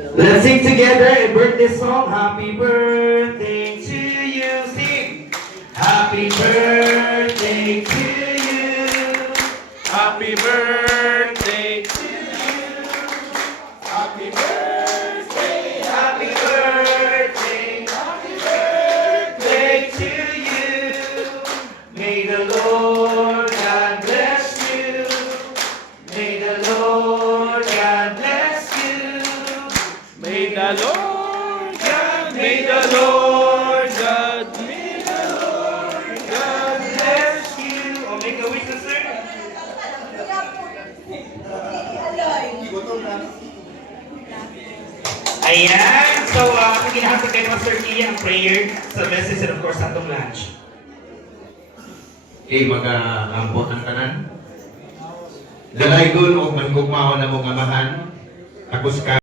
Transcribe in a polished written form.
Let's sing together a birthday song. Happy birthday to you. Sing. Happy birthday to you. Happy birthday to you. Happy birthday. Happy birthday. Happy birthday To you. May the Lord God bless you. May the Lord God bless you. May the Lord God, may the Lord God, may the Lord God bless you. Oh, make a wish to sir. Ayan. So, ginahapon kay Pastor Kia ang prayer sa message and of course atong lunch. Okay, mag-aambot ang tanan. Dalaygon o manggugmao na mong amahan. Tapos ka